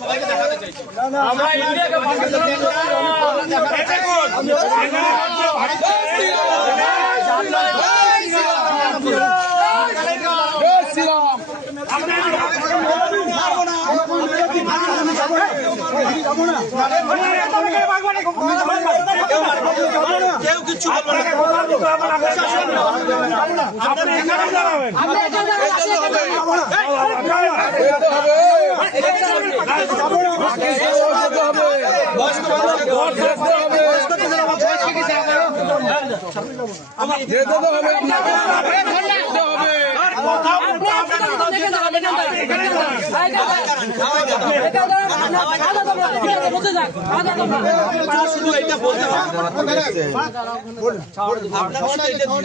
সবাইকে দেখাতে চাইছি আমরা ইন্ডিয়াকে কেউ কিছু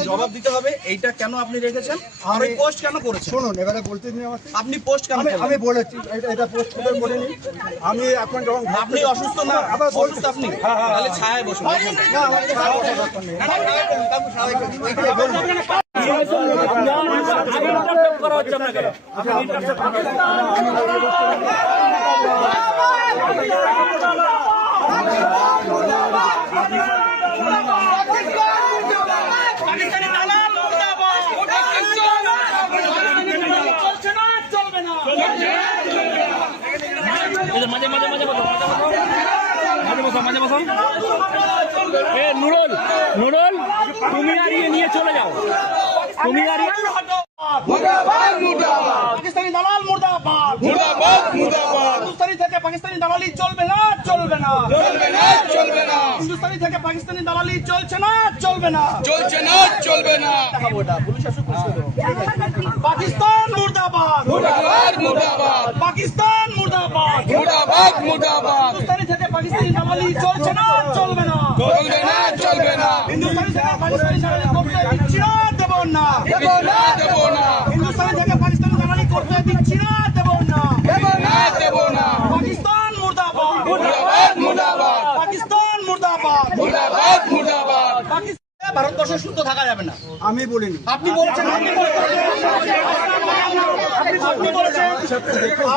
জবাব দিতে হবে। এইটা কেন আপনি রেখেছেন আর এই পোস্ট কেন করেছেন? শুনুন, এবারে বলতে দিন আমাকে। আপনি পোস্ট কেন? আমি বলেছি এটা পোস্ট করে বলিনি। আমি এখন যখন আপনি অসুস্থ না, অসুস্থ আপনি তাহলে ছায়ায় বসুন। নুরুল তুমি আর নিয়ে চলে যাও। তুমি আর মুর্দাবাদ মুর্দাবাদ পাকিস্তানি দালাল মুর্দাবাদ মুর্দাবাদ মুর্দাবাদ হিন্দুস্তানি থেকে পাকিস্তানি দালালি চলবে না চলবে না চলবে না চলবে না হিন্দুস্তানি থেকে পাকিস্তানি দালালি চলছে না চলবে না চলছে না চলবে না পুলিশ আসুক পাকিস্তান মুর্দাবাদ মুর্দাবাদ মুর্দাবাদ পাকিস্তান মুর্দাবাদ মুর্দাবাদ মুর্দাবাদ হিন্দুস্তানি থেকে পাকিস্তানি দালালি চলছে না চলবে না চলবে না চলবে না হিন্দুস্তানি থেকে পাকিস্তানি দালালি করতে দিচ্ছি না দেব না দেব না দেব না হিন্দুস্তানি থেকে পাকিস্তানি দালালি করতে দিচ্ছি না দেব না দেব না দেব না পাকিস্তান মুর্দাবাদ মুর্দাবাদ মুর্দাবাদ পাকিস্তান মুর্দাবাদ মুর্দাবাদ মুর্দাবাদ পাকিস্তান ভারতবর্ষে শুদ্ধ থাকা যাবে না। আমি বলিনি। আপনি বলেছেন আপনি বলেছেন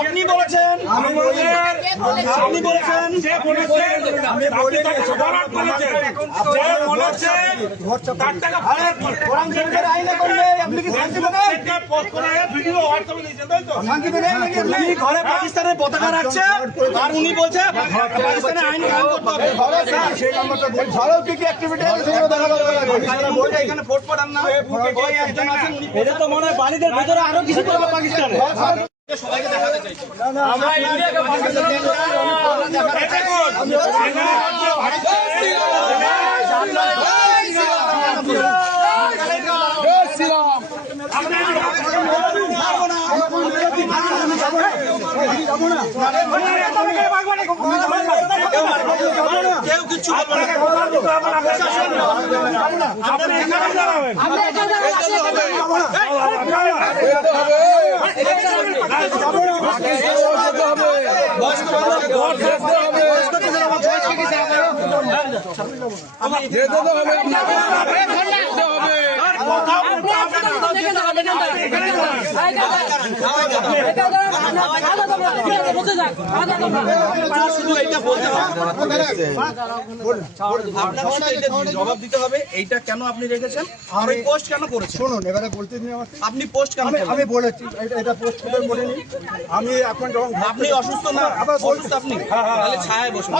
আপনি বলেছেন আমি বলেছেন যে বলেছেন আমি বলিনি। কোরআন শরীফের আইনে করলে আপনি কি শান্তি পাবেন? উনি ঘরে পাকিস্তানের পতাকা রাখছে আর উনি বলছে পাকিস্তানের আইন কানুন করতে হবে। এখানে ভোট পড়ান না, ওই একজন আছেন উনি তো মনে হয় বাড়িদের ভেতরে আরো কিছু করবে পাকিস্তানে। সবাইকে দেখাতে চাইছি আমরা ইন্ডিয়াকে কেউ কিছু জবাব দিতে হবে। এইটা কেন আপনি রেখেছেন আর এই পোস্ট কেন করেছেন? শুনুন, এবারে বলতে দিন আমাকে। আপনি পোস্ট কেন? আমি বলেছি এটা পোস্ট করে বলিনি। আমি এখন যখন আপনি অসুস্থ না, অসুস্থ আপনি তাহলে ছায়ায় বসুন।